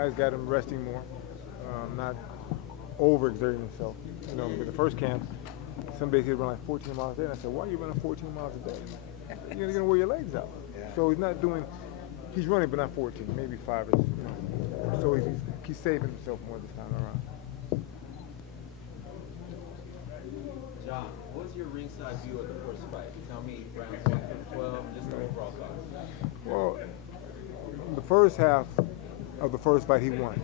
guys got him resting more, not overexerting himself. You know, with the first camp, some days he'd run like 14 miles a day, and I said, why are you running 14 miles a day? You're gonna wear your legs out. Yeah. So he's running, but not 14, maybe 5 is, you know. So he's saving himself more this time around. John, what's your ringside view of the first fight? Tell me rounds 1 through 12, just the overall thoughts. Well, the first half of the first fight he won.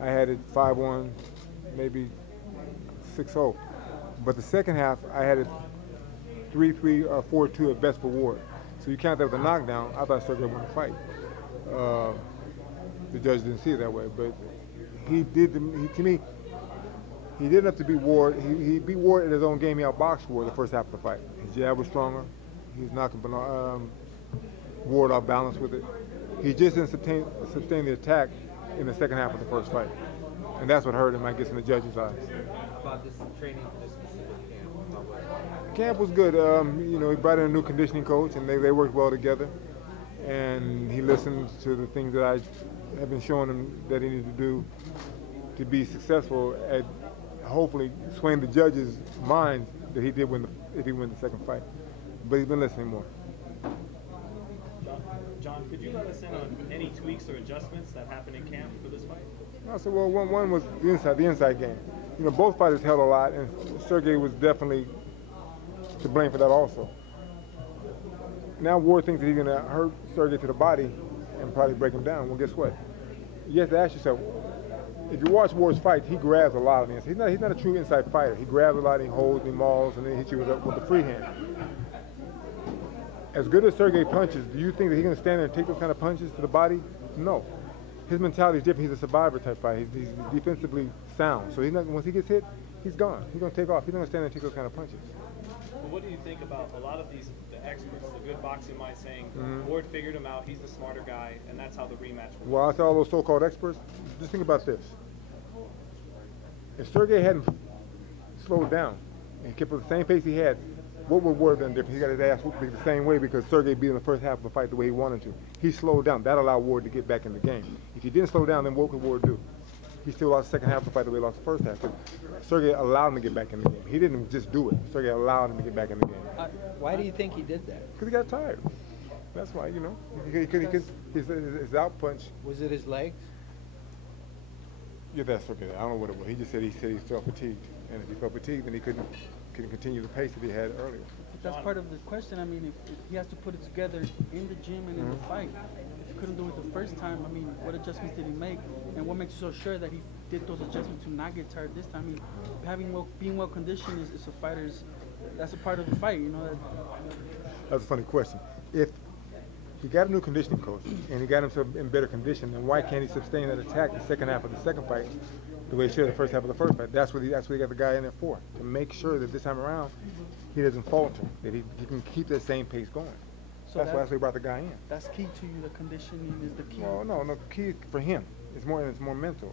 I had it 5-1, maybe 6-0. But the second half I had it 3-3 or 4-2 at best for Ward. So you count that with a knockdown. I thought Sergey won the fight. The judge didn't see it that way, but to me, he did enough to beat Ward. He beat Ward in his own game. He outboxed Ward the first half of the fight. His jab was stronger. He was knocking Ward off balance with it. He just didn't sustain the attack in the second half of the first fight. And that's what hurt him, I guess, in the judge's eyes. How about this training for this specific camp? How was it? Camp was good. You know, he brought in a new conditioning coach, and they worked well together. And he listened to the things that I have been showing him that he needed to do to be successful at hopefully swaying the judges' minds that he did if he wins the second fight. But he's been listening more. John, could you let us in on any tweaks or adjustments that happened in camp for this fight? I said, well, one was the inside game. You know, both fighters held a lot, and Sergey was definitely to blame for that also. Now Ward thinks that he's going to hurt Sergey to the body and probably break him down. Well, guess what? You have to ask yourself, if you watch Ward's fight, he grabs a lot on the inside. He's not a true inside fighter. He grabs a lot, he holds, he mauls, and then he hits you with the free hand. As good as Sergey punches, do you think that he's going to stand there and take those kind of punches to the body? No. His mentality is different. He's a survivor type fighter. He's defensively sound. So once he gets hit, he's gone. He's going to take off. He's not going to stand there and take those kind of punches. Well, what do you think about a lot of the experts, the good boxing minds saying Ward figured him out, he's the smarter guy, and that's how the rematch will Well, I tell all those so-called experts, just think about this. If Sergey hadn't slowed down and kept at the same pace he had, what would Ward have done different? He got his ass whooped the same way because Sergey beat in the first half of the fight the way he wanted to. He slowed down. That allowed Ward to get back in the game. If he didn't slow down, then what could Ward do? He still lost the second half of the fight the way he lost the first half. Sergey allowed him to get back in the game. He didn't just do it. Sergey allowed him to get back in the game. Why do you think he did that? Because he got tired. That's why, you know. His out punch. Was it his legs? Yeah, that's okay. I don't know what it was. He just said he felt fatigued. And if he felt fatigued, then he couldn't continue the pace that he had earlier. That's part of the question. I mean, if he has to put it together in the gym and in the fight, if he couldn't do it the first time, I mean, what adjustments did he make? And what makes you so sure that he did those adjustments to not get tired this time? I mean, being well conditioned is a fighter's, that's a part of the fight, you know. That's a funny question. If he got a new conditioning coach and he got himself in better condition, then why can't he sustain that attack the second half of the second fight the way he should the first half of the first fight? That's what he got the guy in there for, to make sure that this time around he doesn't falter, that he can keep that same pace going. So that's why he brought the guy in. That's key to you. The conditioning is the key. Well, no, the key for him is more mental.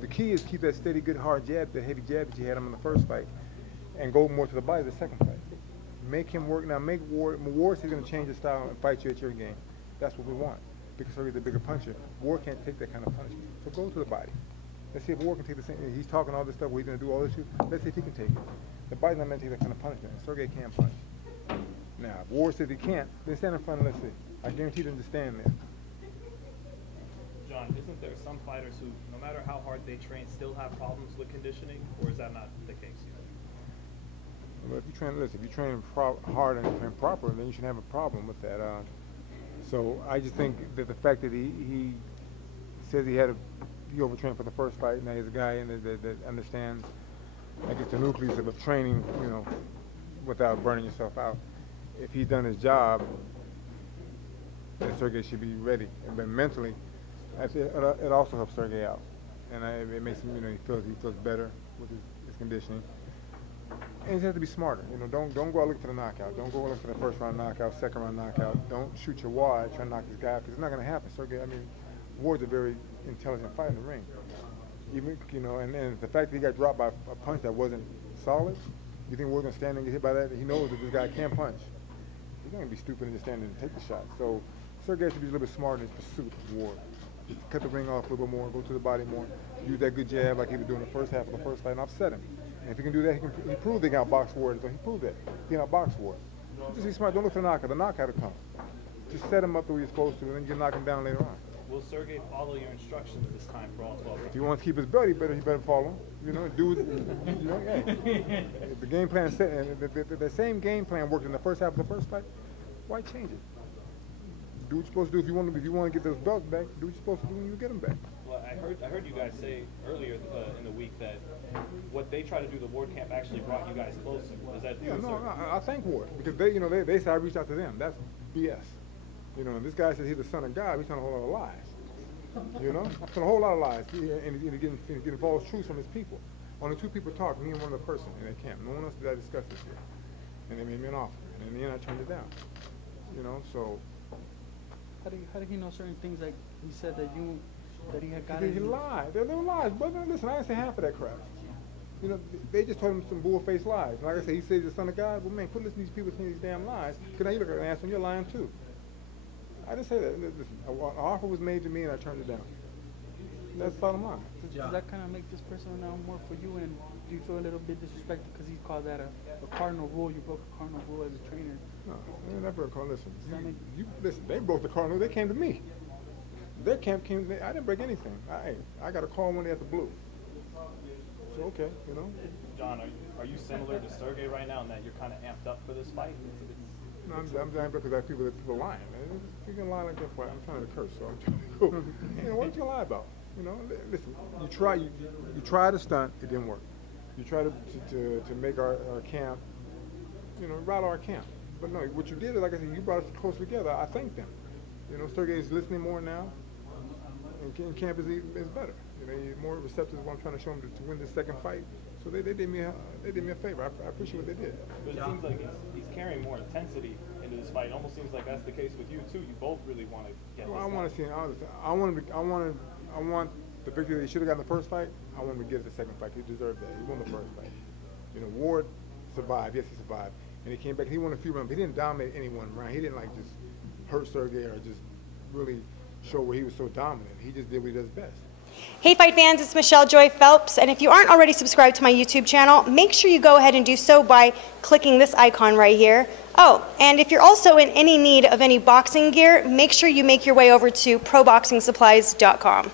The key is keep that steady, good, hard jab, that heavy jab that you had him in the first fight, and go more to the body the second fight. Make him work. Now, make Ward is going to change his style and fight you at your game. That's what we want, because he's a bigger puncher. Ward can't take that kind of punishment. So go to the body. Let's see if Ward can take the same. He's talking all this stuff where he's going to do all this shit. Let's see if he can take it. The body's not meant to take that kind of punishment. And Sergey can't punch. Now, if Ward says he can't, then stand in front and let's see. I guarantee them to stand there. John, isn't there some fighters who, no matter how hard they train, still have problems with conditioning, or is that not the case? Well, if you train hard and train proper, then you shouldn't have a problem with that. So I just think that the fact that he says he overtrained for the first fight, now he's a guy that understands, I guess, the nucleus of training, you know, without burning yourself out. If he's done his job, then Sergey should be ready. But mentally, it also helps Sergey out, and it makes him, you know, he feels better with his conditioning. And he has to be smarter. You know, don't go out looking for the knockout. Don't go look for the first round knockout, second round knockout. Don't shoot your wad trying to knock this guy out, because it's not going to happen. Sergey, I mean, Ward's a very intelligent fighter in the ring. Even, you know, and the fact that he got dropped by a punch that wasn't solid, you think Ward's going to stand there and get hit by that? He knows that this guy can punch. He's going to be stupid and just stand there and take the shot. So Sergey has to be a little bit smarter in his pursuit of Ward. just cut the ring off a little bit more, go to the body more, use that good jab like he was doing the first half of the first fight, and upset him. And if he can do that, he proved he can outbox Ward. So he proved that. He can outbox Ward. Just be smart. Don't look for the knockout. The knockout will come. Just set him up the way you're supposed to, and then you can knock him down later on. Will Sergey follow your instructions this time for all 12 rounds? If he wants to keep his belt, he better follow him. You know, do it. You know, yeah. If the game plan set, and the same game plan worked in the first half of the first fight, why change it? Do what you're supposed to do. If you want to get those belts back, do what you're supposed to do when you get them back. Well, I heard you guys say earlier in the week that what they try to do, the Ward camp, actually brought you guys closer. Is that true? Yeah, no, I thank Ward because they said I reached out to them. That's BS. You know, and this guy says he's the son of God. He's telling a whole lot of lies. You know, telling a whole lot of lies, and he's getting false truths from his people. Only 2 people talked, me and one other person in that camp. No one else did I discuss this with. And they made me an offer, and in the end I turned it down. You know, so. How did he know certain things like he said that he had got? He lied. They're lies, brother. Listen, I didn't say half of that crap. You know, they just told him some bull-faced lies. Like I said, he said he's the son of God. Well, man, quit listening to these people saying these damn lies. Because now you look at an ass and you're lying too. I didn't say that. Listen, an offer was made to me and I turned it down. That's the bottom line. Does that kind of make this person now more for you? And do you feel a little bit disrespected because he called that a cardinal rule? You broke a cardinal rule as a trainer. No, they never called. Listen, listen. They broke the cardinal. They came to me. Their camp came. I didn't break anything. I got a call one day at the Blue. So okay, you know. John, are you similar to Sergey right now in that you're kind of amped up for this fight? No, I'm dying because I people lying. Man. If you can lie like that, I'm trying to curse, so I'm trying to go. You know, what you lie about? You know, listen. You tried a stunt, it didn't work. You tried to make our camp, you know, rattle our camp. But no, what you did is, like I said, you brought us closer together. I thank them. You know, Sergey is listening more now, and camp is better. You know, he's more receptive to what I'm trying to show him to win this second fight. So they did me a favor. I appreciate what they did. But it seems like he's carrying more intensity into this fight. It almost seems like that's the case with you too. You both really want to get. Well, I want to see. I want the victory that he should have gotten the first fight. I want him to get the second fight. He deserved that. He won the first fight. You know, Ward survived. Yes, he survived, and he came back. He won a few rounds. He didn't dominate any one round. He didn't like just hurt Sergey or just really show where he was so dominant. He just did what he does best. Hey Fight fans, it's Michelle Joy Phelps, and if you aren't already subscribed to my YouTube channel, make sure you go ahead and do so by clicking this icon right here. Oh, and if you're also in any need of any boxing gear, make sure you make your way over to proboxingsupplies.com.